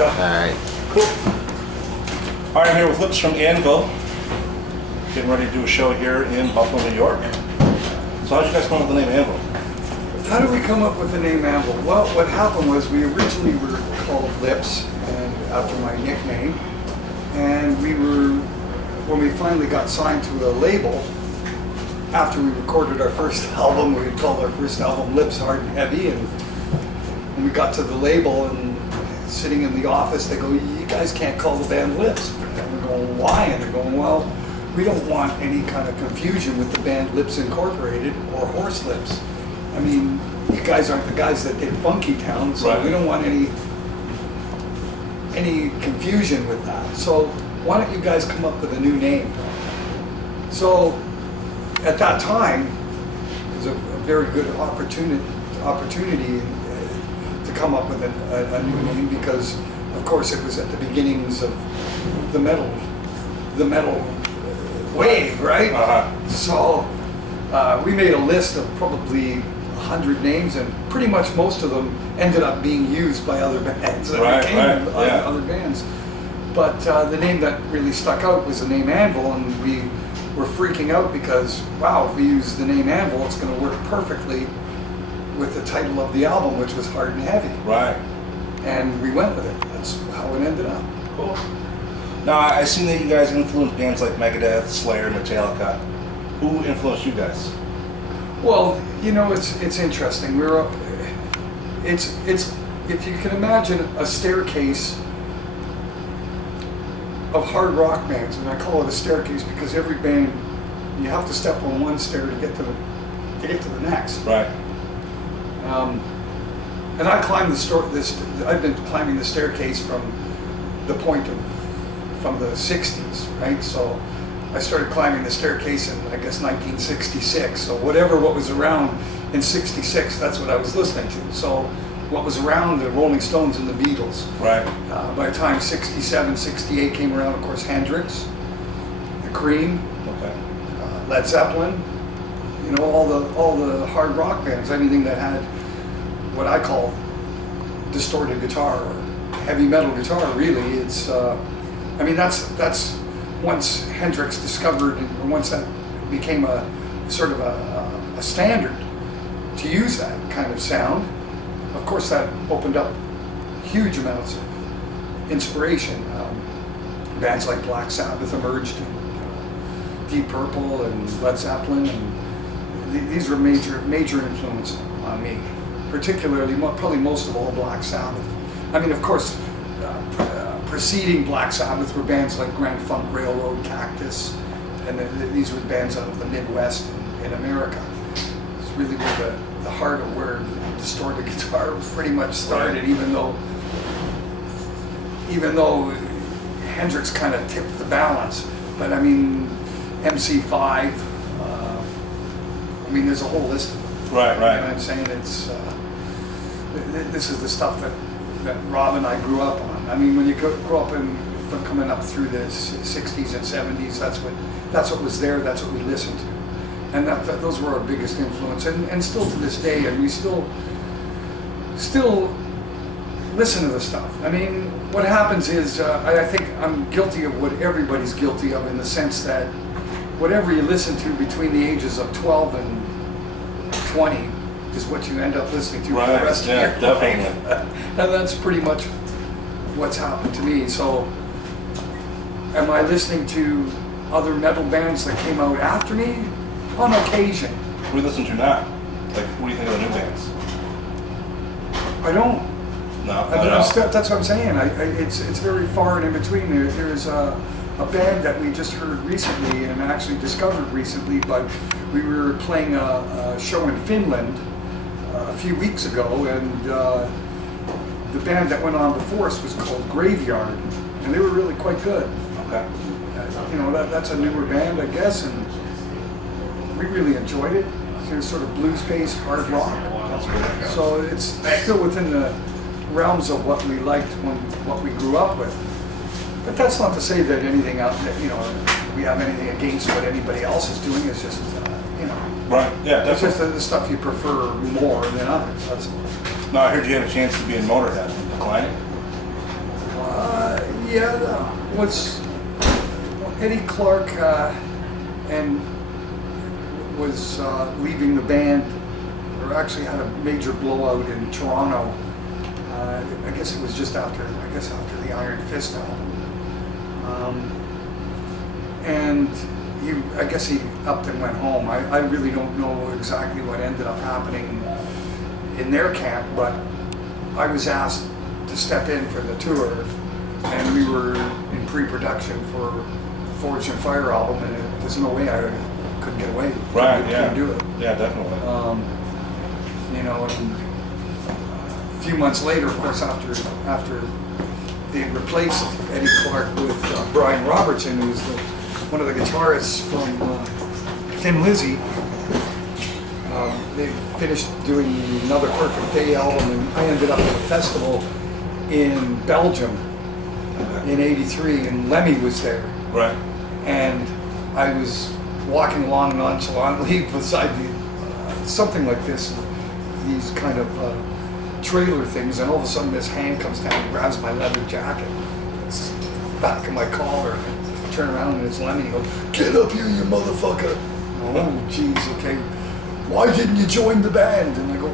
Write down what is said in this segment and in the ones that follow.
Alright. Cool. All right, I'm here with Lips from Anvil. Getting ready to do a show here in Buffalo, New York. So how did you guys come up with the name Anvil? How did we come up with the name Anvil? Well, what happened was we originally were called Lips, and after my nickname, and when we finally got signed to a label, after we recorded our first album, we called our first album Lips, Hard and Heavy, and when we got to the label and sitting in the office, they go, "You guys can't call the band Lips." And we're going, "Why?" And they're going, "Well, we don't want any kind of confusion with the band Lips Incorporated or Horse Lips. I mean, you guys aren't the guys that did Funky Town, so right. We don't want any confusion with that. So why don't you guys come up with a new name?" So at that time, it was a very good opportunity to come up with a new name, because of course it was at the beginnings of the metal wave, right? So we made a list of probably 100 names, and pretty much most of them ended up being used by other bands that became other bands. But the name that really stuck out was the name Anvil, and we were freaking out because, wow, if we use the name Anvil, it's going to work perfectly with the title of the album, which was Hard and Heavy. Right. And we went with it. That's how it ended up. Cool. Now, I seen that you guys influenced bands like Megadeth, Slayer, Metallica. Who influenced you guys? Well, you know, it's interesting. It's if you can imagine a staircase of hard rock bands, and I call it a staircase because every band, you have to step on one stair to get to the next. Right. And I climbed I've been climbing the staircase from the '60s, right? So I started climbing the staircase in, I guess, 1966. So what was around in '66, that's what I was listening to. So what was around, the Rolling Stones and the Beatles. Right. By the time '67, '68 came around, of course, Hendrix, the Cream, Okay. Led Zeppelin, you know, all the hard rock bands, anything that had what I call distorted guitar or heavy metal guitar. Really, it's I mean, that's once Hendrix discovered, or once that became a sort of a standard to use that kind of sound. Of course, that opened up huge amounts of inspiration. Bands like Black Sabbath emerged, and Deep Purple and Led Zeppelin, and these were major influence on me. Particularly, probably most of all, Black Sabbath. I mean, of course, preceding Black Sabbath were bands like Grand Funk Railroad, Cactus, and these were bands out of the Midwest in America. It's really where the heart of where distorted guitar pretty much started, even though Hendrix kind of tipped the balance. But I mean, MC5, I mean, there's a whole list of them. Right. You know what I'm saying? It's this is the stuff that Rob and I grew up on. I mean, when you grow up from coming up through the '60s and '70s, that's what was there. That's what we listened to, and those were our biggest influence, and still to this day, and we still listen to the stuff. I mean, what happens is I think I'm guilty of what everybody's guilty of, in the sense that whatever you listen to between the ages of 12 and 20 is what you end up listening to for the rest of your life. And that's pretty much what's happened to me. So am I listening to other metal bands that came out after me? On occasion. What do you listen to now? Like, what do you think of the new bands? I don't. No, I mean, that's what I'm saying. It's very far and in between. There's a band that we just heard recently, and actually discovered recently, but we were playing a show in Finland a few weeks ago, and the band that went on before us was called Graveyard, and they were really quite good. Okay. You know, that's a newer band, I guess, and we really enjoyed it. It was sort of blues-based hard rock. That's good. So it's still within the realms of what we liked, what we grew up with. But that's not to say that anything out that, you know, we have anything against what anybody else is doing. It's just, you know. Right, yeah, It's definitely. just the stuff you prefer more than others. That's No, I heard you had a chance to be in Motorhead. Declining? Yeah, that was Eddie Clark and was leaving the band, or actually had a major blowout in Toronto. I guess it was just after the Iron Fist album. And I guess he upped and went home. I really don't know exactly what ended up happening in their camp, but I was asked to step in for the tour, and we were in pre-production for the Forged in Fire album, and there's no way I couldn't get away. Right, Couldn't do it. Yeah, definitely. You know, and a few months later, of course, after they replaced Eddie Clark with Brian Robertson, who's one of the guitarists from Thin Lizzy. They finished doing another Perfect Day album, and I ended up at a festival in Belgium in '83, and Lemmy was there. Right. And I was walking along nonchalantly beside something like this, these kind of trailer things, and all of a sudden this hand comes down and grabs my leather jacket. It's back of my collar. I turn around and it's Lemmy. He goes, "Get up here, you motherfucker!" Oh, jeez, okay. Why didn't you join the band? And I go,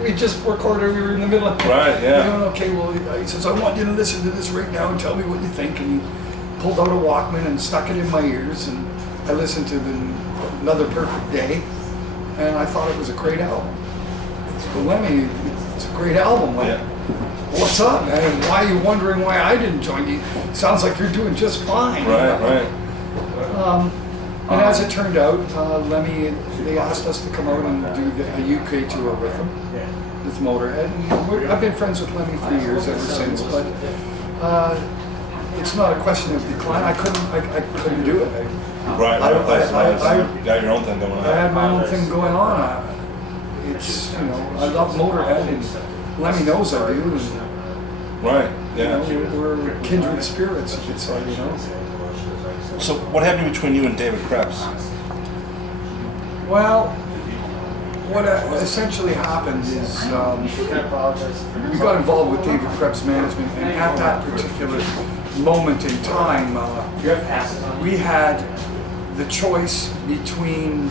we just recorded, we were in the middle of it. Right, yeah. You know, okay, well, he says, I want you to listen to this right now and tell me what you think. And he pulled out a Walkman and stuck it in my ears, and I listened to Another Perfect Day, and I thought it was a great album. So Lemmy, it's a great album. Like, Yeah. what's up, man? And why are you wondering why I didn't join you? Sounds like you're doing just fine. Right, right. And as it turned out, Lemmy, they asked us to come out and do a UK tour with them, with Motorhead. And I've been friends with Lemmy for years ever since, but it's not a question of decline. I couldn't do it. Right. You got your own thing going on. I had my own thing going on. It's, you know, I love Motorhead, and Lemmy knows I do. And, right. Yeah. You know, we're kindred spirits, you could say. You know. So what happened between you and David Krebs? Well, what essentially happened is we got involved with David Krebs' management, and at that particular moment in time, we had the choice between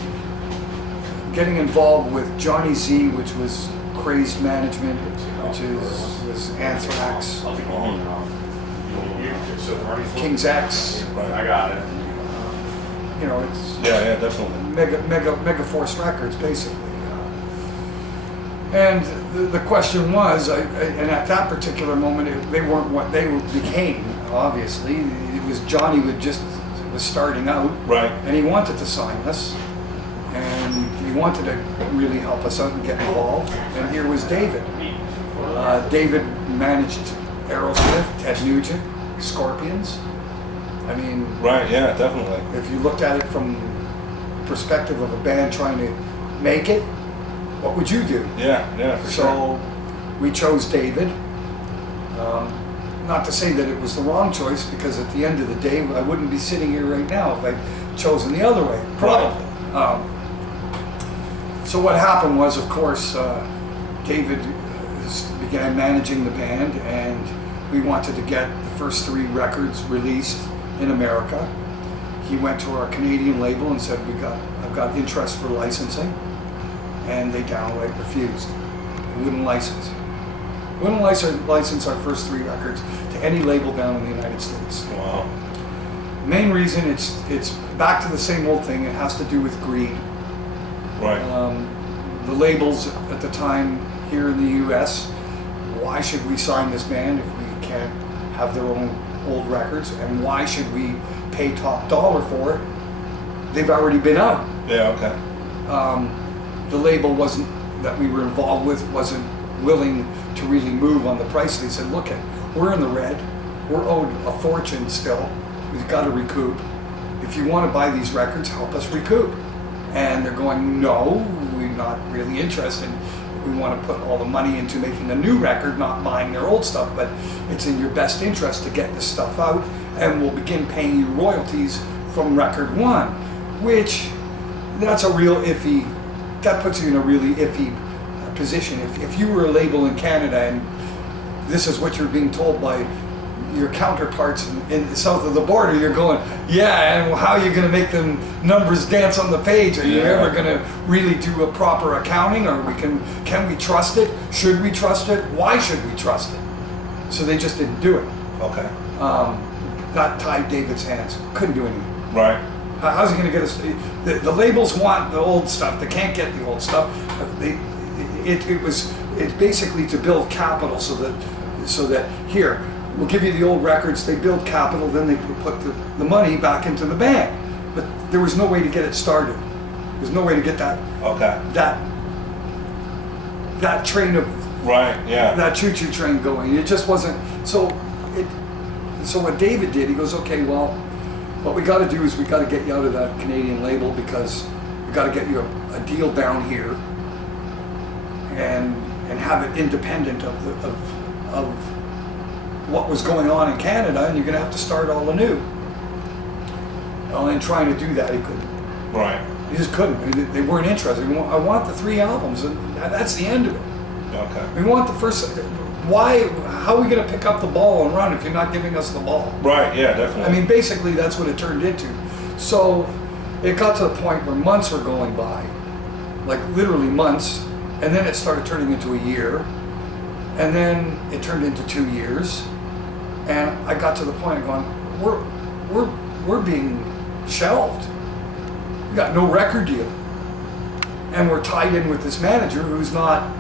getting involved with Johnny Z, which was Crazed Management, which was Anthrax, King's X. Right. I got it. You know, it's Yeah, definitely. Mega Force Records, basically. And the question was, and at that particular moment, they weren't what they became. Obviously, it was Johnny was starting out, Right. and he wanted to sign us, and he wanted to really help us out and get involved. And here was David. David managed Aerosmith, Ted Nugent, Scorpions. I mean, Right. Yeah, definitely. if you looked at it from the perspective of a band trying to make it, what would you do? Yeah, for sure. So we chose David. Not to say that it was the wrong choice, because at the end of the day, I wouldn't be sitting here right now if I'd chosen the other way, probably. So what happened was, of course, David began managing the band, and we wanted to get the first 3 records released in America. He went to our Canadian label and said, I've got interest for licensing, and they downright refused. They wouldn't license. Wouldn't license our first 3 records to any label down in the United States. Wow. Main reason, it's back to the same old thing. It has to do with greed. Right. The labels at the time here in the U.S., why should we sign this band if we can't have their own old records? And why should we pay top dollar for it? They've already been out. Yeah. Okay. The label that we were involved with wasn't willing to really move on the price. They said, look, we're in the red. We're owed a fortune still. We've got to recoup. If you want to buy these records, help us recoup. And they're going, no, we're not really interested. We want to put all the money into making a new record, not buying their old stuff, but it's in your best interest to get this stuff out, and we'll begin paying you royalties from record 1, which that puts you in a really iffy position. If you were a label in Canada and this is what you're being told by your counterparts in south of the border. You're going, yeah, and how are you going to make the numbers dance on the page? Are you ever going to really do a proper accounting, or can we trust it? Should we trust it? Why should we trust it? So they just didn't do it. Okay. That tied David's hands. Couldn't do anything. Right. How's he going to get us? The labels want the old stuff. They can't get the old stuff. It's basically to build capital so that here, we'll give you the old records. They build capital, then they put the money back into the band. But there was no way to get it started. There's no way to get that. Okay. That train of. Right. Yeah. That choo-choo train going. It just wasn't. So what David did, he goes, okay, well, what we got to do is we got to get you out of that Canadian label, because we got to get you a deal down here and have it independent of what was going on in Canada, and you're going to have to start all anew. Well, and trying to do that, he couldn't. Right. He just couldn't. I mean, they weren't interested. I want the 3 albums, and that's the end of it. Okay. We want the first. Why? How are we going to pick up the ball and run if you're not giving us the ball? Right. Yeah. Definitely. I mean, basically, that's what it turned into. So it got to the point where months were going by, like literally months, and then it started turning into a year, and then it turned into 2 years, and I got to the point of going, we're being shelved. We got no record deal, and we're tied in with this manager who's not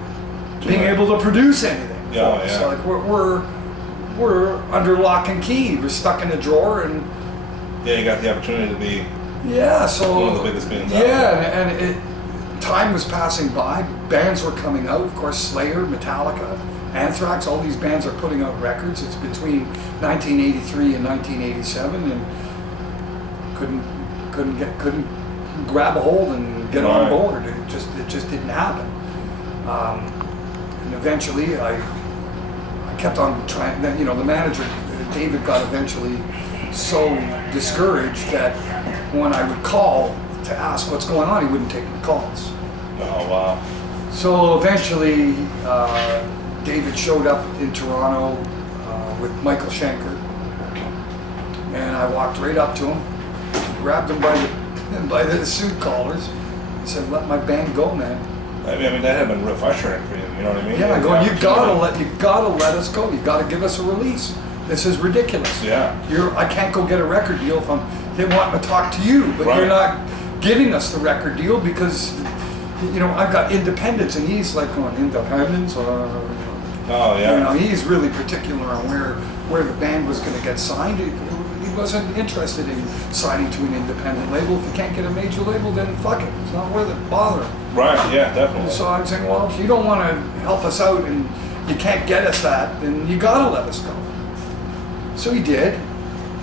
being able to produce anything. Yeah, yeah. So like we're under lock and key. We're stuck in a drawer, and yeah, you got the opportunity to be so one of the biggest bands out there. And time was passing by. Bands were coming out. Of course, Slayer, Metallica, Anthrax. All these bands are putting out records. It's between 1983 and 1987, and couldn't grab a hold and get on board. It just didn't happen. And eventually, I kept on trying. Then, the manager, David, got eventually so discouraged that when I would call to ask what's going on, he wouldn't take my calls. Oh, wow. So eventually, David showed up in Toronto with Michael Schenker, and I walked right up to him, grabbed him by the suit collars, and said, "Let my band go, man." I mean, that had been real frustrating for you. You know what I mean? Yeah, I'm going, you gotta let us go. You gotta give us a release. This is ridiculous. Yeah. I can't go get a record deal if they want to talk to you, but you're not giving us the record deal because, I've got independence, and he's like going, independence? Oh, yeah. He's really particular on where the band was going to get signed. He wasn't interested in signing to an independent label. If you can't get a major label, then fuck it. It's not worth it. Bother him. Right, yeah, definitely. So I'm saying, well, if you don't want to help us out and you can't get us that, then you gotta let us go. So he did,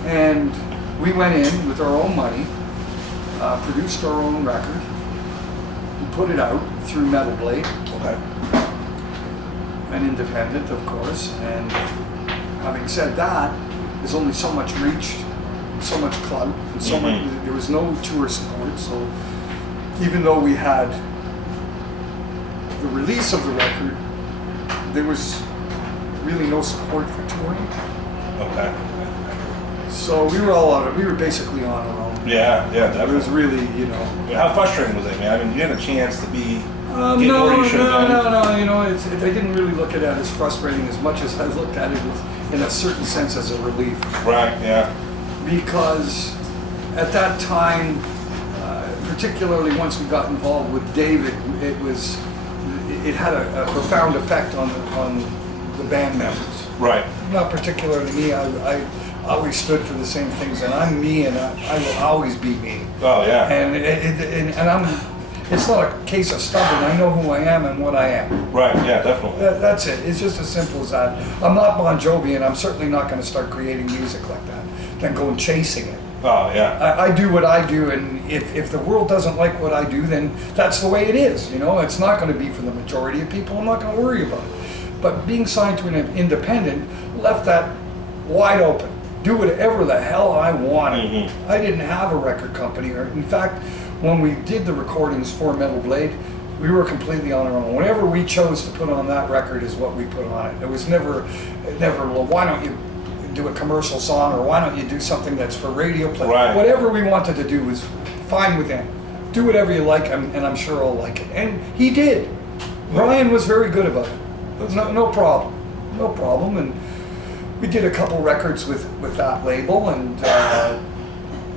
and we went in with our own money, produced our own record, and put it out through Metal Blade. Okay. An independent, of course, and having said that, there's only so much reach, so much club, and so much, there was no tour support, so even though we had the release of the record, there was really no support for touring. Okay. So we were basically on our own. Yeah, definitely. It was really, How frustrating was it, man? I mean, you had a chance to be getting no, where you should have been. no. I didn't really look at it as frustrating as much as I looked at it in a certain sense as a relief. Right, yeah. Because at that time, particularly once we got involved with David, it had a profound effect on the band members. Right. Not particularly me. I always stood for the same things, and I'm me, and I will always be me. Oh yeah. And I'm. It's not a case of stubborn. I know who I am and what I am. Right. Yeah. Definitely. That's it. It's just as simple as that. I'm not Bon Jovi, and I'm certainly not going to start creating music like that. Then go and chasing it. Oh yeah. I do what I do, and if the world doesn't like what I do, then that's the way it is. It's not going to be for the majority of people. I'm not going to worry about it. But being signed to an independent left that wide open. Do whatever the hell I wanted. I didn't have a record company. In fact, when we did the recordings for Metal Blade, We were completely on our own. Whatever we chose to put on that record is what we put on it. It was never, well, why don't you do a commercial song, or why don't you do something that's for radio play? Right. Whatever we wanted to do was fine with him. Do whatever you like, and I'm sure I'll like it. And he did. Brian was very good about it. No problem. No problem. And we did a couple records with that label, and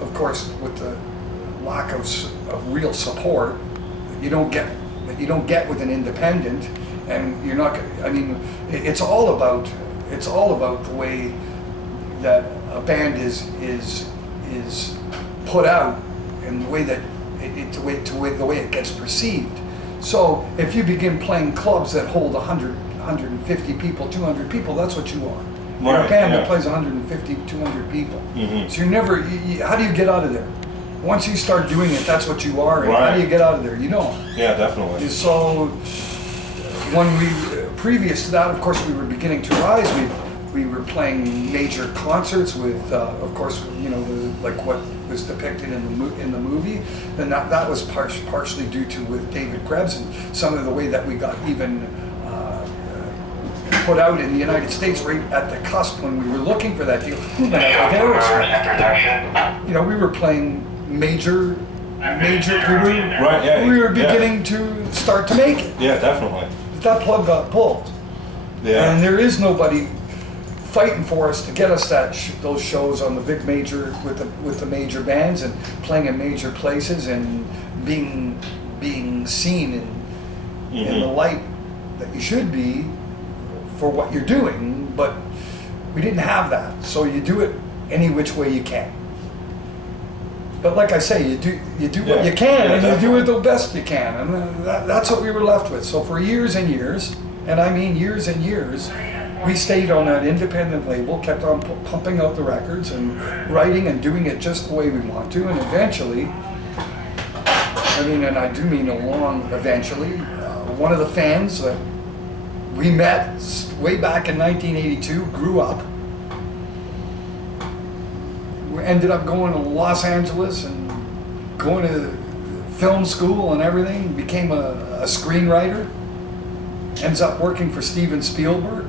of course with the lack of real support that you don't get with an independent, and you're not. I mean, it's all about the way that a band is put out, and the way that the way it gets perceived. So if you begin playing clubs that hold 100, 150 people, 200 people, that's what you are. You're a band that plays 150, 200 people. Mm-hmm. So you're never. How do you get out of there? Once you start doing it, that's what you are. And how do you get out of there? You know. Yeah, definitely. So previous to that, of course, we were beginning to rise. We were playing major concerts with, of course, like what was depicted in the movie, and that was partially due to with David Krebs and some of the way that we got even put out in the United States right at the cusp when we were looking for that deal. We were playing major. We were beginning to start to make it. Yeah, definitely. But that plug got pulled. Yeah. And there is nobody fighting for us to get us those shows on the big major with the major bands and playing in major places and being seen in the light that you should be for what you're doing. But we didn't have that, so you do it any which way you can. But like I say, you do what you can, and you do it the best you can, and that's what we were left with. So for years and years, and I mean years and years, we stayed on that independent label, kept on pumping out the records and writing and doing it just the way we want to, and eventually, and I do mean eventually, one of the fans that we met way back in 1982 grew up. We ended up going to Los Angeles and going to film school and everything, became a screenwriter, ends up working for Steven Spielberg,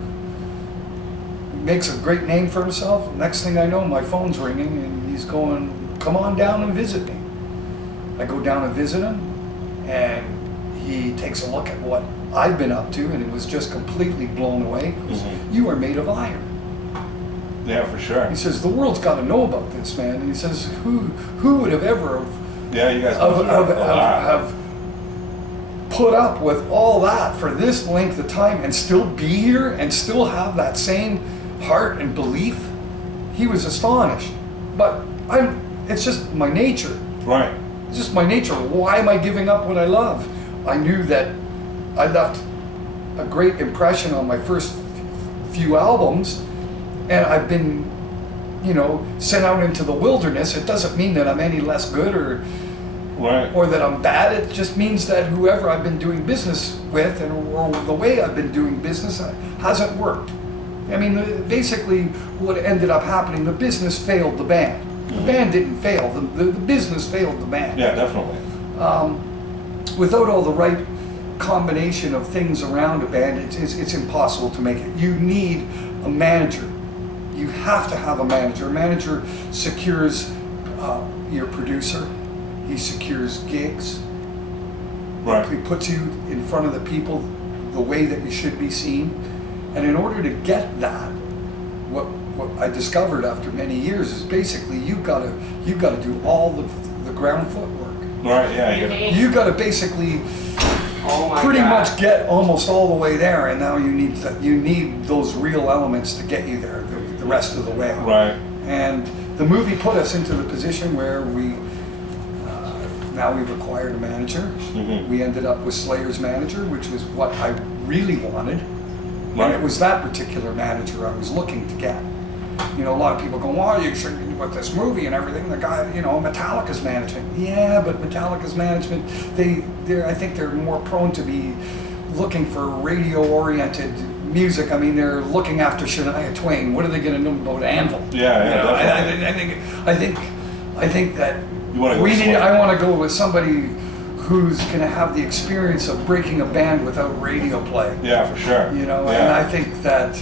makes a great name for himself. Next thing I know, my phone's ringing and he's going, "Come on down and visit me." I go down and visit him, and he takes a look at what I've been up to, and he was just completely blown away. He goes, "You are made of iron." Yeah, for sure. He says, "The world's got to know about this, man." And he says, "Who would have ever you guys have put up with all that for this length of time and still be here and still have that same heart and belief?" He was astonished. But it's just my nature. Right. It's just my nature. Why am I giving up what I love? I knew that I left a great impression on my first few albums, and I've been, sent out into the wilderness. It doesn't mean that I'm any less good or that I'm bad. It just means that whoever I've been doing business with or the way I've been doing business hasn't worked. I mean, basically what ended up happening, the business failed the band. The band didn't fail, the business failed the band. Yeah, definitely. Without all the right combination of things around a band, it's impossible to make it. You need a manager. You have to have a manager. A manager secures your producer. He secures gigs. Right. He puts you in front of the people the way that you should be seen. And in order to get that, what I discovered after many years is basically you've got to do all the ground footwork. Right. Yeah. You got to basically pretty much get almost all the way there, and now you need those real elements to get you there the rest of the way. Right. And the movie put us into the position where now we've acquired a manager. Mm-hmm. We ended up with Slayer's manager, which was what I really wanted. Right. And it was that particular manager I was looking to get. A lot of people go, "Well, you should with this movie and everything." The guy, Metallica's management. Yeah, but Metallica's management, I think they're more prone to be looking for radio-oriented music. I mean, they're looking after Shania Twain. What are they going to know about Anvil? Yeah, I think that you want to go I want to go with somebody who's going to have the experience of breaking a band without radio play. Yeah, for sure. You know, Yeah. and I think that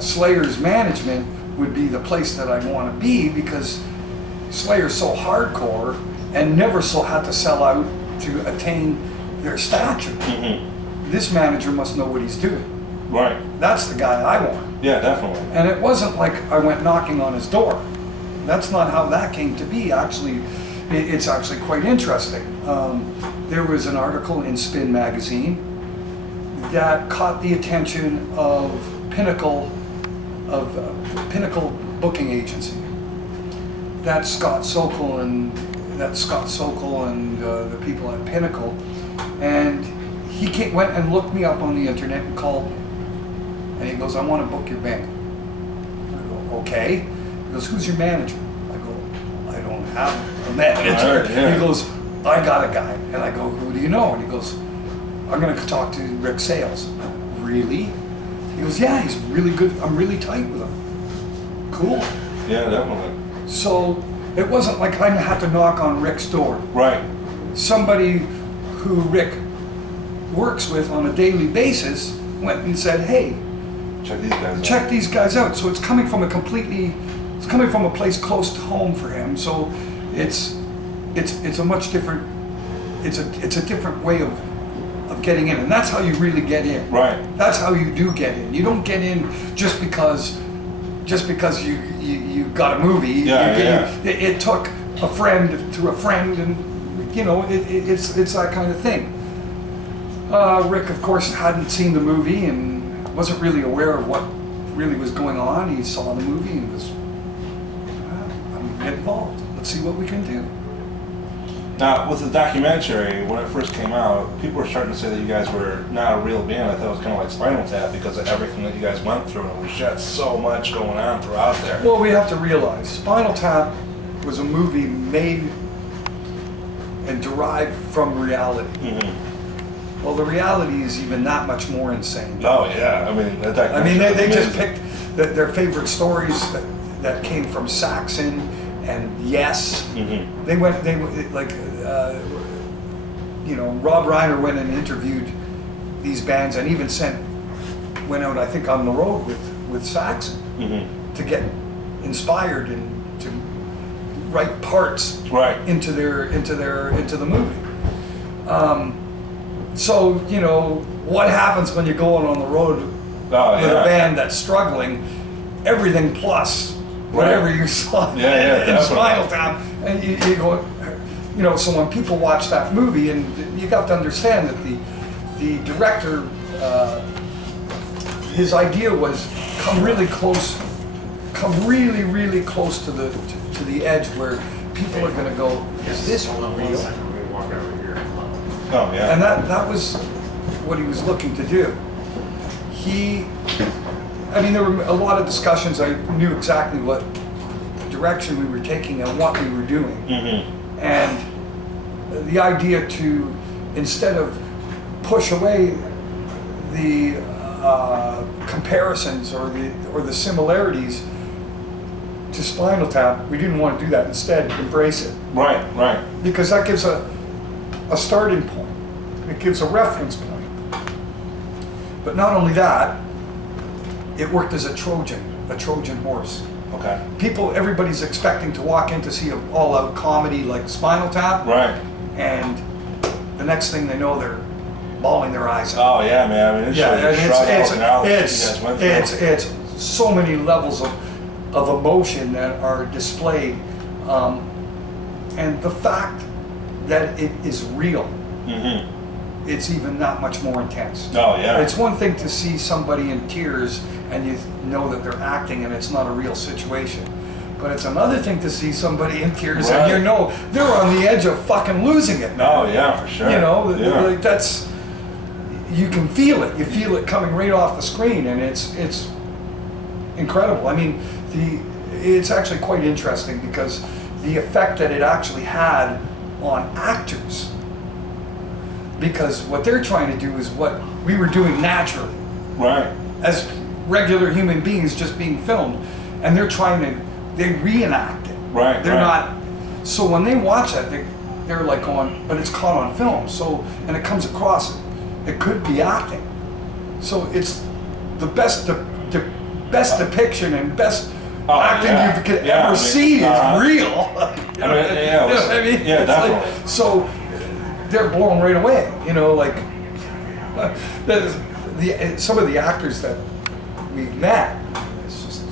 Slayer's management would be the place that I'd want to be, because Slayer's so hardcore and never so had to sell out to attain their stature. Mm-hmm. This manager must know what he's doing. Right. That's the guy I want. Yeah, definitely. And it wasn't like I went knocking on his door. That's not how that came to be. Actually, it's actually quite interesting. There was an article in Spin magazine that caught the attention of Pinnacle Booking Agency. That's Scott Sokol and the people at Pinnacle, and he went and looked me up on the internet and called me, and he goes, "I want to book your band." I go, "Okay." He goes, "Who's your manager?" I go, "I don't have a manager." Right, yeah. He goes, "I got a guy." And I go, "Who do you know?" And he goes, "I'm going to talk to Rick Sales." I go, "Really?" He goes, "Yeah, he's really good. I'm really tight with him." Cool. Yeah, definitely. So it wasn't like I had to knock on Rick's door. Right. Somebody who Rick works with on a daily basis went and said, "Hey, Check these guys out. check these guys out." So it's coming from a place close to home for him. So it's a much different, it's a different way of getting in, and that's how you really get in. Right. That's how you do get in. You don't get in just because you got a movie. Yeah. It took a friend to a friend, and you know it's that kind of thing. Rick, of course, hadn't seen the movie and wasn't really aware of what really was going on. He saw the movie and was, "I'm gonna get involved. Let's see what we can do." Now, with the documentary, when it first came out, people were starting to say that you guys were not a real band. I thought it was kind of like Spinal Tap because of everything that you guys went through, and it was just so much going on throughout there. Well, we have to realize Spinal Tap was a movie made and derived from reality. Mm-hmm. Well, the reality is even that much more insane. Oh yeah, I mean that documentary. They was just amazing. picked their favorite stories that came from Saxon and Yes. Mm-hmm. Rob Reiner went and interviewed these bands and even went out, I think, on the road with Saxon Mm-hmm. to get inspired and to write parts Right. into the movie. So you know what happens when you're going on the road Oh with yeah. a band that's struggling, everything plus whatever you saw Yeah, yeah, in definitely. Spinal Tap, and you go, you know. So when people watch that movie, and you got to understand that the director, his idea was come really close to the edge where people are going to go, is this Hold on one real? second, we walk over here. Oh yeah. And that was what he was looking to do. There were a lot of discussions. I knew exactly what direction we were taking and what we were doing. Mm-hmm. And the idea to, instead of push away the comparisons or the similarities to Spinal Tap, we didn't want to do that. Instead, embrace it. Right. Right. Because that gives a starting point. It gives a reference point. But not only that, it worked as a Trojan horse. Okay. Everybody's expecting to walk in to see an all-out comedy like Spinal Tap, Right. and the next thing they know, they're bawling their eyes out. Oh yeah, man. I mean, it showed you struggle and all that shit you guys went through. It's so many levels of emotion that are displayed, and the fact that it is real, Mm-hmm. it's even that much more intense. Oh yeah. It's one thing to see somebody in tears and you know that they're acting and it's not a real situation. But it's another thing to see somebody in tears and you Right. know they're on the edge of fucking losing it. Oh yeah, for sure. You know, Yeah. like that's, you can feel it. You feel it coming right off the screen, and it's incredible. I mean, it's actually quite interesting because the effect that it actually had on actors, because what they're trying to do is what we were doing naturally Right. as regular human beings just being filmed, and they reenact it. Right. They're right. not. So when they watch that, they're like on, but it's caught on film. So, and it comes across, it could be acting. So it's the best, the best depiction and best acting you could ever see is real. You know what I mean? Yeah, it's definitely. like, so they're blown right away. You know, like some of the actors that we've met, it's just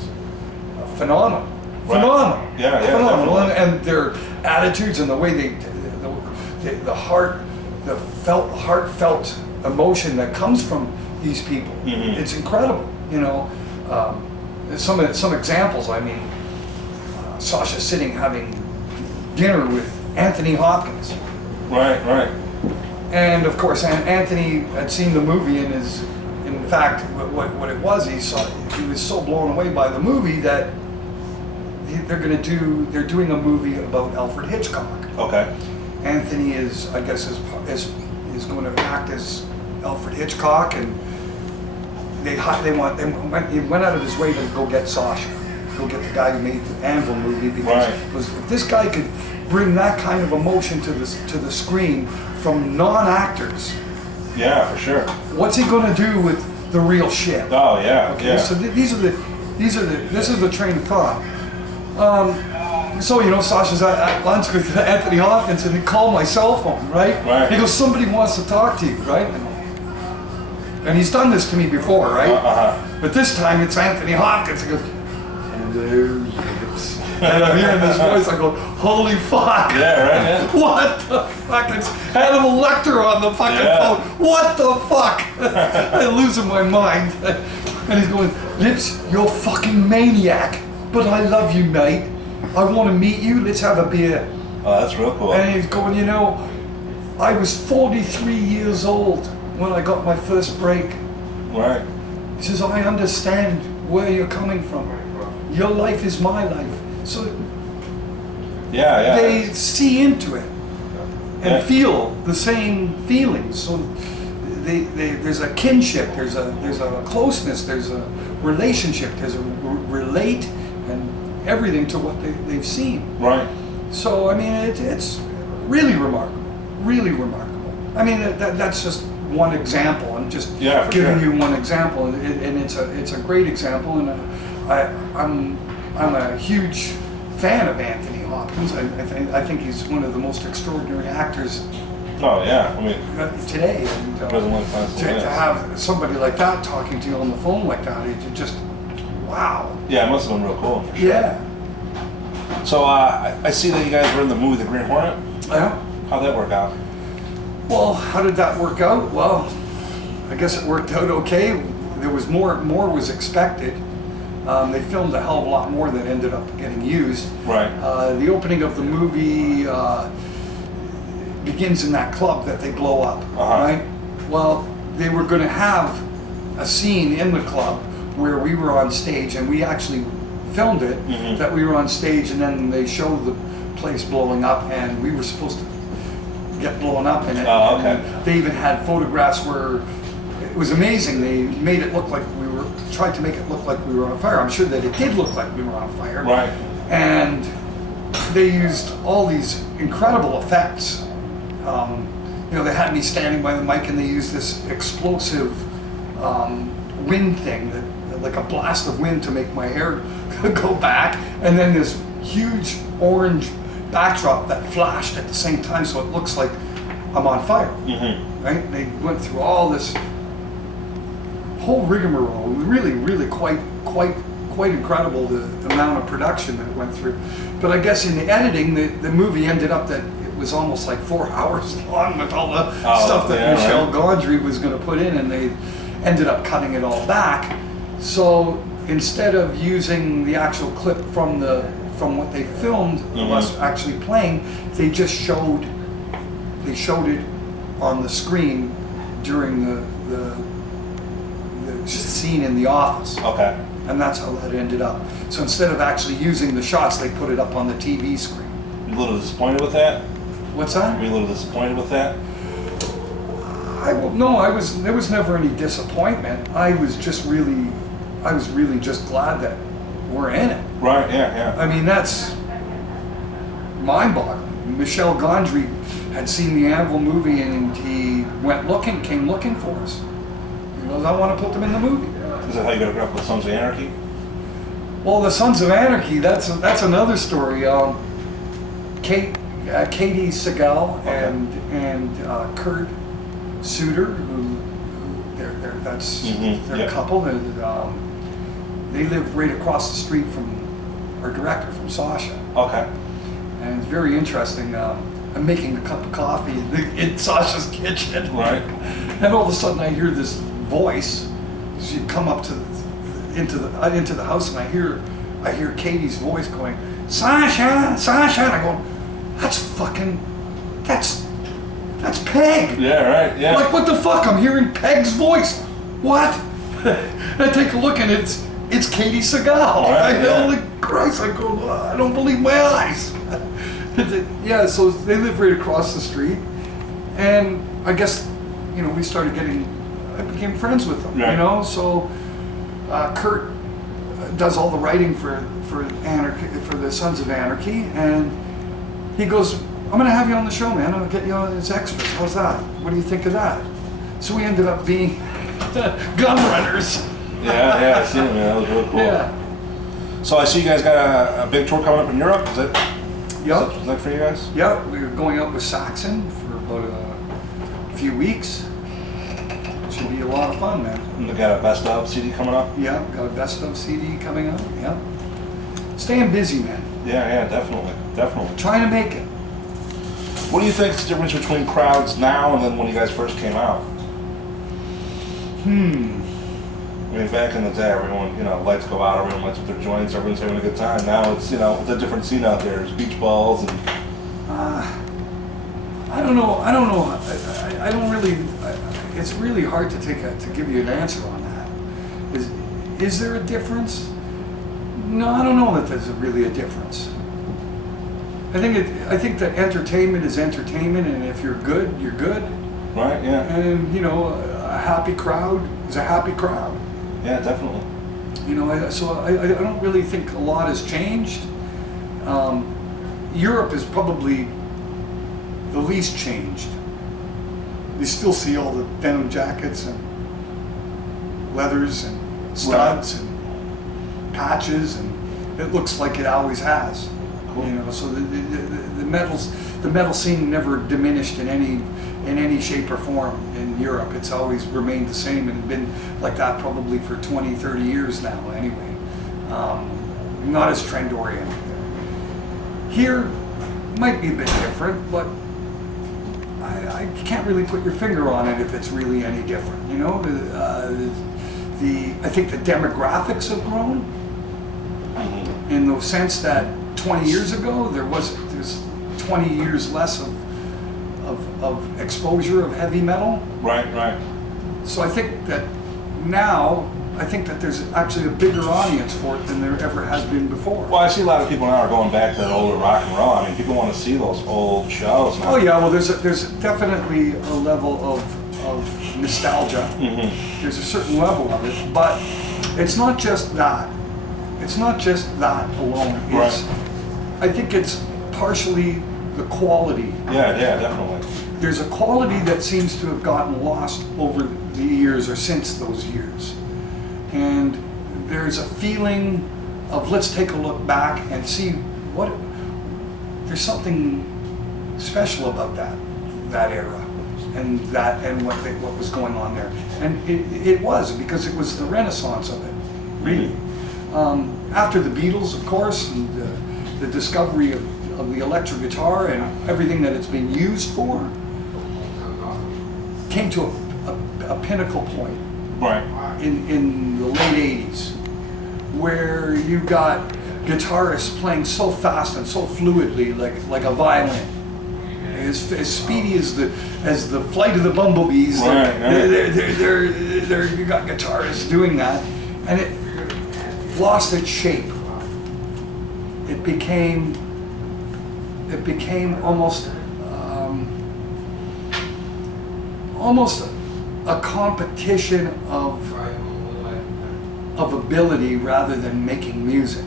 phenomenal. Right. Phenomenal. Yeah, phenomenal. definitely. And their attitudes and the way the heartfelt emotion that comes from these people, it's incredible. You know, some examples. I mean, Sasha sitting having dinner with Anthony Hopkins. Right. And of course, Anthony had seen the movie and in fact, what it was, he was so blown away by the movie that they're doing a movie about Alfred Hitchcock. Okay. Anthony is going to act as Alfred Hitchcock, and he went out of his way to go get Sasha, go get the guy who made the Anvil movie, because if this guy could bring that kind of emotion to the screen from non-actors, yeah, for sure. what's he going to do with the real shit? Oh yeah. Okay, yeah. so this is the train of thought. So, you know, Sasha's at lunch with Anthony Hopkins, and he called my cell phone, right? Right. He goes, somebody wants to talk to you, right? And he's done this to me before, right? But this time it's Anthony Hopkins. He goes, hello, yes. And I'm hearing this voice, I go, holy fuck. Yeah, right. Yeah. What the fuck? It's Hannibal Lecter on the fucking phone. What the fuck? I'm losing my mind. And he's going, Lips, you're a fucking maniac, but I love you, mate. I want to meet you. Let's have a beer. Oh, that's real cool. And he's going, you know, I was 43 years old when I got my first break. Right. He says, I understand where you're coming from. Your life is my life. So Yeah. they see into it and feel the same feelings. So there's a kinship, there's a closeness, there's a relationship, there's a relate and everything to what they've seen. Right. So I mean, it's really remarkable, really remarkable. I mean, that's just one example. I'm just giving you one example, and it's a great example. And I'm a huge fan of Anthony Hopkins. I think he's one of the most extraordinary actors. Oh yeah, I mean today, and to have somebody like that talking to you on the phone like that, it just wow. Yeah, it must have been real cool. For sure. Yeah. So I see that you guys were in the movie The Green Hornet. Yeah. How'd that work out? Well, how did that work out? Well, I guess it worked out okay. There was more was expected. They filmed a hell of a lot more than ended up getting used. Right. The opening of the movie begins in that club that they blow up, right? Well, they were going to have a scene in the club where we were on stage, and we actually filmed it, that we were on stage, and then they showed the place blowing up, and we were supposed to get blown up in it. Oh, okay. And they even had photographs where it was amazing. They made it look like tried to make it look like we were on fire. I'm sure that it did look like we were on fire. Right. And they used all these incredible effects. You know, they had me standing by the mic, and they used this explosive wind thing, that like a blast of wind to make my hair go back, and then this huge orange backdrop that flashed at the same time, so it looks like I'm on fire. Right? They went through all this whole rigmarole. Really quite incredible, the amount of production that went through. But I guess in the editing, the movie ended up that it was almost like 4 hours long with all the stuff that Michel Gondry was going to put in, and they ended up cutting it all back. So instead of using the actual clip from what they filmed of us actually playing, they just showed it on the screen during the scene in the office. Okay. And that's how that ended up. So instead of actually using the shots, they put it up on the TV screen. You a little disappointed with that? What's that? Were you a little disappointed with that? There was never any disappointment. I was really just glad that we're in it. Right, yeah. I mean, that's mind-boggling. Michel Gondry had seen the Anvil movie and he came looking for us. He goes, I want to put them in the movie. Is that how you got up with Sons of Anarchy? Well, the Sons of Anarchy, that's another story. Katie Segal and Kurt Suter, who they're a couple. They live right across the street from our director, from Sasha. Okay. And it's very interesting. I'm making a cup of coffee in Sasha's kitchen. Right. And all of a sudden I hear this voice. She'd come up into the house, and I hear Katie's voice going, Sasha, Sasha. And I go, that's Peg. Yeah, right, yeah. Like, what the fuck? I'm hearing Peg's voice. What? I take a look, and it's Katie Segal. Right, Holy Christ, I go, I don't believe my eyes. Yeah, so they live right across the street, and I guess, I became friends with them, right. So Kurt does all the writing for Anarchy, for the Sons of Anarchy, and he goes, I'm gonna have you on the show, man. I'll get you on as extras. How's that? What do you think of that? So we ended up being gun runners. Yeah, I seen it, man. That was really cool. Yeah. So I see you guys got a big tour coming up in Europe. Is that? Yep. Is that for you guys? Yeah, we were going out with Saxon for about a few weeks. Should be a lot of fun, man. And they got a best of CD coming up. Yeah, got a best of CD coming out. Yeah. Staying busy, man. Yeah, definitely. Trying to make it. What do you think is the difference between crowds now and then when you guys first came out? I mean, back in the day, everyone, lights go out, everyone lights up their joints, everyone's having a good time. Now it's, it's a different scene out there. There's beach balls and... I don't know. I don't really. It's really hard to give you an answer on that. Is there a difference? No, I don't know that there's really a difference. I think that entertainment is entertainment, and if you're good, you're good. Right. Yeah. And a happy crowd is a happy crowd. Yeah, definitely. So I don't really think a lot has changed. Europe is probably the least changed. You still see all the denim jackets and leathers and studs and patches, and it looks like it always has. Cool. So the metal scene never diminished in any shape or form in Europe. It's always remained the same, and been like that probably for 20, 30 years now anyway. Not as trend oriented. Here might be a bit different, but I can't really put your finger on it if it's really any different. I think the demographics have grown in the sense that 20 years ago there's 20 years less of exposure of heavy metal. Right. So I think that now, there's actually a bigger audience for it than there ever has been before. Well, I see a lot of people now are going back to that older rock and roll. I mean, people want to see those old shows now. Oh yeah, well there's definitely a level of nostalgia. Mm-hmm. There's a certain level of it, but it's not just that. It's not just that alone. I think it's partially the quality. Yeah, definitely. There's a quality that seems to have gotten lost over the years or since those years. And there's a feeling of let's take a look back and see there's something special about that era and what was going on there. And it was, because it was the renaissance of it, really. After the Beatles, of course, and the discovery of the electric guitar and everything that it's been used for, came to a pinnacle point. Right. In the late 80s, where you got guitarists playing so fast and so fluidly, like a violin, as speedy as the flight of the bumblebees. Right. You got guitarists doing that, and it lost its shape. It became almost a competition of ability rather than making music.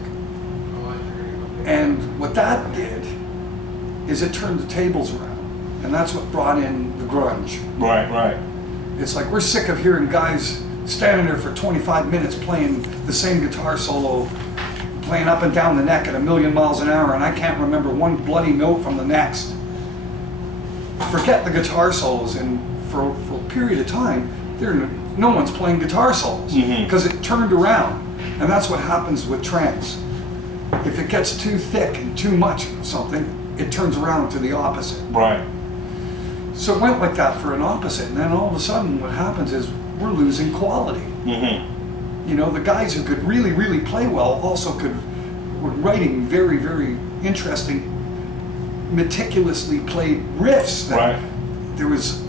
And what that did is it turned the tables around. And that's what brought in the grunge. Right, right. It's like we're sick of hearing guys standing there for 25 minutes playing the same guitar solo, playing up and down the neck at 1,000,000 miles an hour, and I can't remember one bloody note from the next. Forget the guitar solos, and for a period of time, no one's playing guitar solos because it turned around, and that's what happens with trance. If it gets too thick and too much of something, it turns around to the opposite. Right. So it went like that for an opposite, and then all of a sudden what happens is we're losing quality. You know, the guys who could really, really play well also were writing very, very interesting, meticulously played riffs. That there was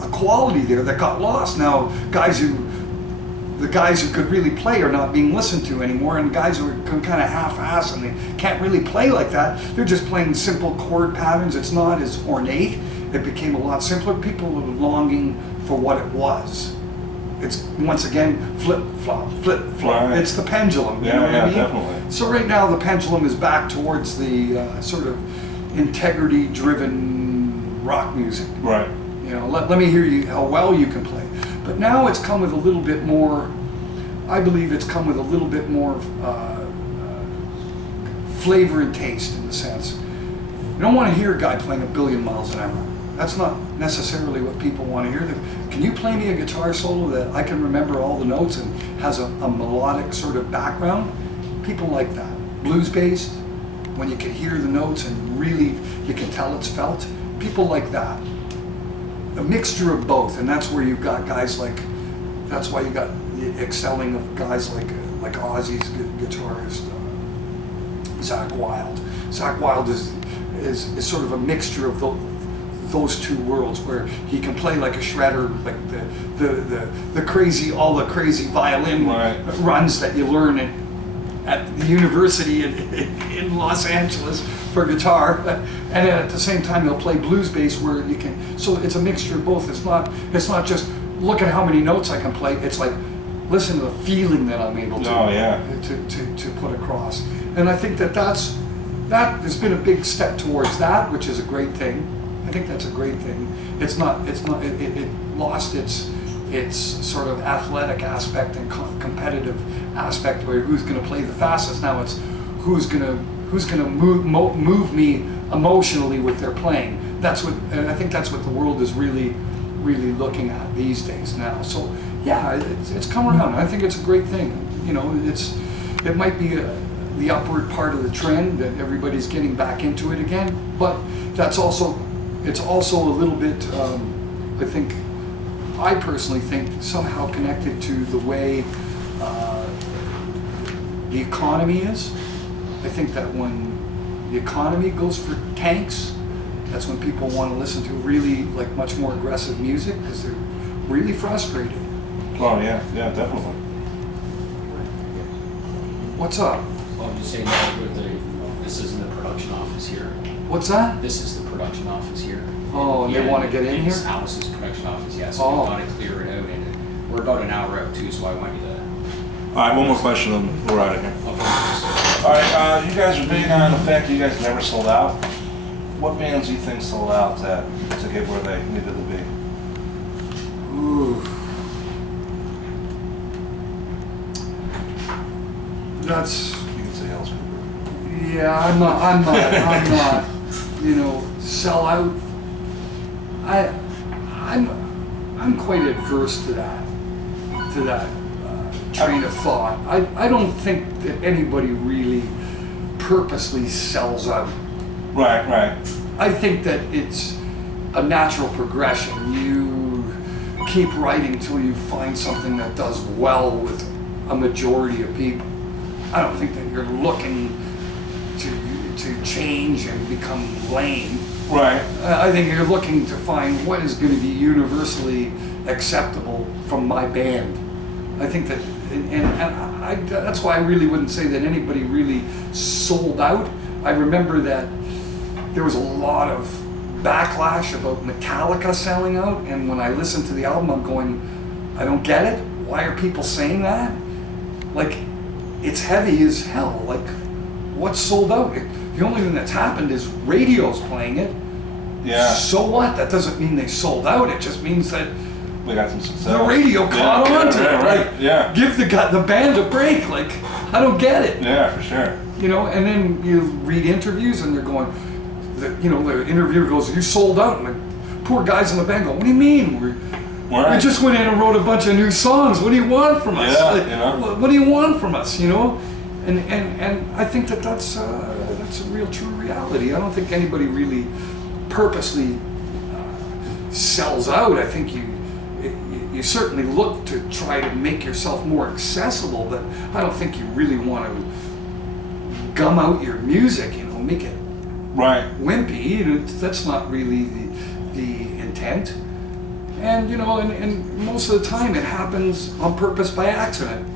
a quality there that got lost. Now, the guys who could really play are not being listened to anymore, and guys who are kind of half-ass and they can't really play like that, they're just playing simple chord patterns. It's not as ornate. It became a lot simpler. People were longing for what it was. It's, once again, flip-flop, flip-flop. Right. It's the pendulum, you know what I mean? Definitely. So right now the pendulum is back towards the sort of integrity-driven rock music. Right. You know, let me hear you, how well you can play. But now it's come with a little bit more, I believe it's come with a little bit more flavor and taste, in the sense. You don't want to hear a guy playing 1,000,000,000 miles an hour. That's not necessarily what people want to hear. Can you play me a guitar solo that I can remember all the notes and has a melodic sort of background? People like that. Blues-based, when you can hear the notes and really you can tell it's felt. People like that. A mixture of both, and that's where you've got guys like, that's why you got the excelling of guys like Ozzy's guitarist, Zakk Wylde. Zakk Wylde is sort of a mixture of those two worlds, where he can play like a shredder, like the crazy violin runs that you learn at the university in Los Angeles for guitar, and at the same time he'll play blues bass where you can. So it's a mixture of both. It's not just look at how many notes I can play. It's like listen to the feeling that I'm able to put across. And I think that there's been a big step towards that, which is a great thing. I think that's a great thing. It lost its sort of athletic aspect and competitive aspect, where who's going to play the fastest. Now it's who's going to move me emotionally with their playing. And I think that's what the world is really looking at these days now. So yeah, it's come around. I think it's a great thing. You know, it might be the upward part of the trend that everybody's getting back into it again, but it's also a little bit, I personally think, somehow connected to the way the economy is. I think that when the economy goes for tanks, that's when people want to listen to really much more aggressive music, because they're really frustrated. Oh yeah, definitely. What's up? Well, I'm just saying that this isn't the production office here. What's that? This is the production office here. Oh, and they want to get in here? This house is production office, yes. So we want to clear it out, and we're about an hour out too, so I want you to... All right, one more question, then we're out of here. Okay. All right, you guys are big on the fact that you guys never sold out. What bands do you think sold out to get where they needed to be? Ooh. That's... You can say Alice Cooper. Yeah, I'm not, sell out. I'm quite adverse to that train of thought. I don't think that anybody really purposely sells out. Right. I think that it's a natural progression. You keep writing till you find something that does well with a majority of people. I don't think that you're looking to change and become lame. Right. I think you're looking to find what is going to be universally acceptable from my band. I think that, and that's why I really wouldn't say that anybody really sold out. I remember that there was a lot of backlash about Metallica selling out, and when I listened to the album, I'm going, I don't get it. Why are people saying that? Like, it's heavy as hell. Like, what's sold out? The only thing that's happened is radio's playing it. Yeah. So what? That doesn't mean they sold out. It just means that We got some success. the radio caught on to it. Right. Like, Yeah. give the band a break. Like, I don't get it. Yeah, for sure. You know, and then you read interviews and they're going, the interviewer goes, "You sold out." And the poor guys in the band go, "What do you mean? We just went in and wrote a bunch of new songs. What do you want from us? Yeah, Like, you know. What do you want from us? You know?" And I think that's a real true reality. I don't think anybody really purposely sells out. I think you certainly look to try to make yourself more accessible, but I don't think you really want to gum out your music, make it Right. wimpy. That's not really the intent. And and most of the time it happens on purpose by accident.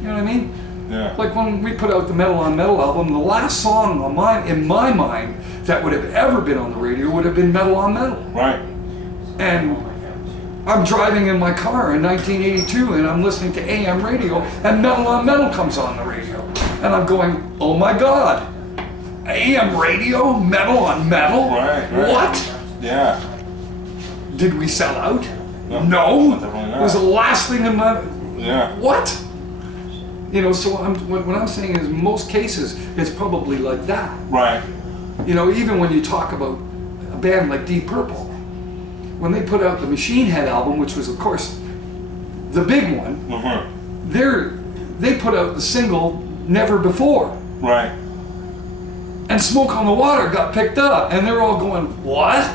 You know what I mean? Yeah. Like when we put out the Metal on Metal album, the last song in my mind that would have ever been on the radio would have been Metal on Metal. Right. And I'm driving in my car in 1982 and I'm listening to AM radio and Metal on Metal comes on the radio. And I'm going, oh my God, AM radio, Metal on Metal? Right. What? Yeah. Did we sell out? No, definitely not. It was the last thing in my... Yeah. What? So what I'm saying is most cases it's probably like that. Right. Even when you talk about a band like Deep Purple, when they put out the Machine Head album, which was of course the big one, they put out the single Never Before. Right. And Smoke on the Water got picked up, and they're all going, what?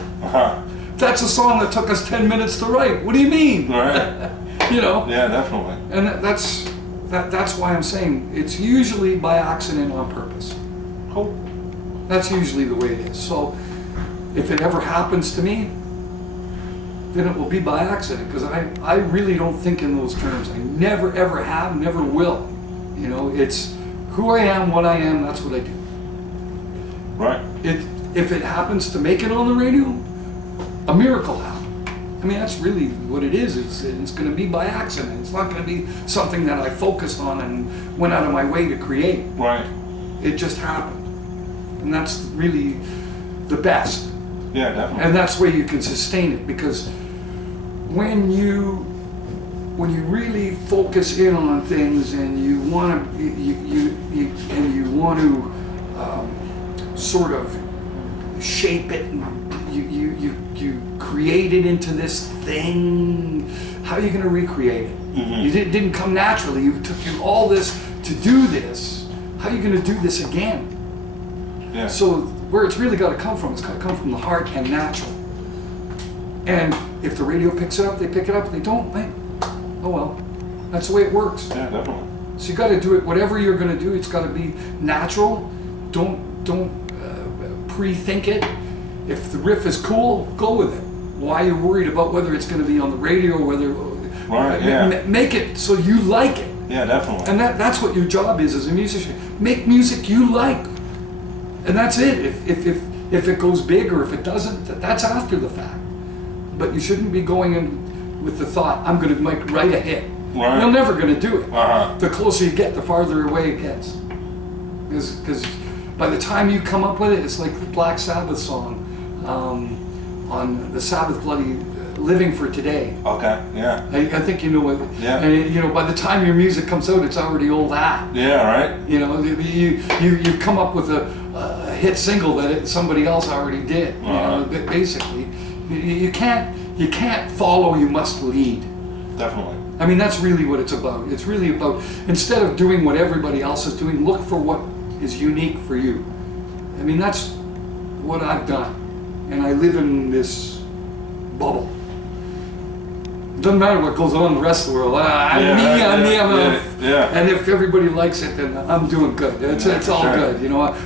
That's a song that took us 10 minutes to write. What do you mean? Right. Yeah, definitely. And that's why I'm saying it's usually by accident on purpose. Cool. That's usually the way it is. So if it ever happens to me, then it will be by accident, because I really don't think in those terms. I never ever have, never will. It's who I am, what I am, that's what I do. Right. If it happens to make it on the radio, a miracle happened. I mean, that's really what it is. It's going to be by accident. It's not going to be something that I focused on and went out of my way to create. Right. It just happened. And that's really the best. Yeah, definitely. And that's where you can sustain it, because when you really focus in on things and you want to sort of shape it, and you create it into this thing, how are you going to recreate it? Mm-hmm. It didn't come naturally. You took all this to do this. How are you going to do this again? Yeah. So where it's really got to come from, it's got to come from the heart and natural. And if the radio picks it up, they pick it up. If they don't, oh well. That's the way it works. Yeah, definitely. So you got to do it. Whatever you're going to do, it's got to be natural. Don't pre-think it. If the riff is cool, go with it. Why are you worried about whether it's going to be on the radio or whether? Right. Yeah. Make it so you like it. Yeah, definitely. And that's what your job is as a musician. Make music you like. And that's it. If it goes big or if it doesn't, that's after the fact. But you shouldn't be going in with the thought, I'm going to write a hit. Right. You're never going to do it. Uh-huh. The closer you get, the farther away it gets. Because by the time you come up with it, it's like the Black Sabbath song on the Sabbath Bloody Living for Today. Okay, yeah. I think you know what. Yeah. And by the time your music comes out, it's already old hat. Yeah, right. You've come up with a hit single that somebody else already did. Basically, you can't follow. You must lead. Definitely. I mean, that's really what it's about. It's really about, instead of doing what everybody else is doing, look for what is unique for you. I mean, that's what I've done, and I live in this bubble. Doesn't matter what goes on in the rest of the world. I'm me. And if everybody likes it, then I'm doing good. It's all good,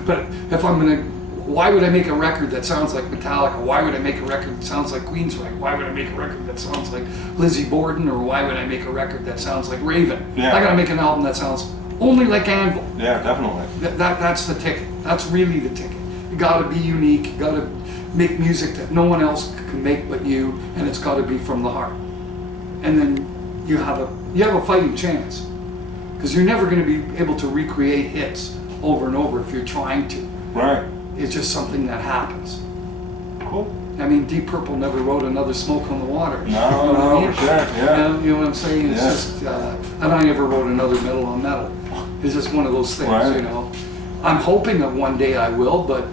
But if I'm gonna, why would I make a record that sounds like Metallica? Why would I make a record that sounds like Queensrÿche? Why would I make a record that sounds like Lizzie Borden? Or why would I make a record that sounds like Raven? Yeah. I gotta make an album that sounds only like Anvil. Yeah, definitely. That's the ticket. That's really the ticket. You gotta be unique. You gotta make music that no one else can make but you, and it's gotta be from the heart. And then you have a fighting chance, because you're never going to be able to recreate hits over and over if you're trying to. Right. It's just something that happens. Cool. I mean, Deep Purple never wrote another Smoke on the Water. No, You know what I no, mean? for sure, yeah. You know what I'm saying? It's Yeah. just, and I never wrote another Metal on Metal. It's just one of those things, Right. you know. I'm hoping that one day I will, but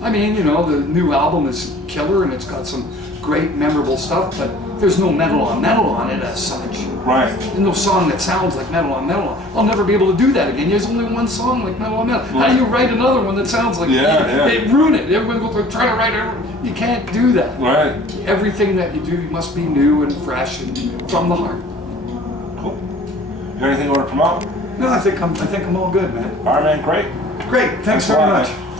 I mean, you know, the new album is killer and it's got some great, memorable stuff, but there's no Metal on it as such. Right. There's no song that sounds like Metal on Metal. I'll never be able to do that again. There's only one song like Metal on Metal. How do you write another one that sounds like Yeah. They ruin it. Everyone will try to write it. You can't do that. Right. Everything that you do must be new and fresh and from the heart. Cool. You got anything you want to promote? No, I think I'm all good, man. All right, man. Great. Great. Thanks a very lot, much. man.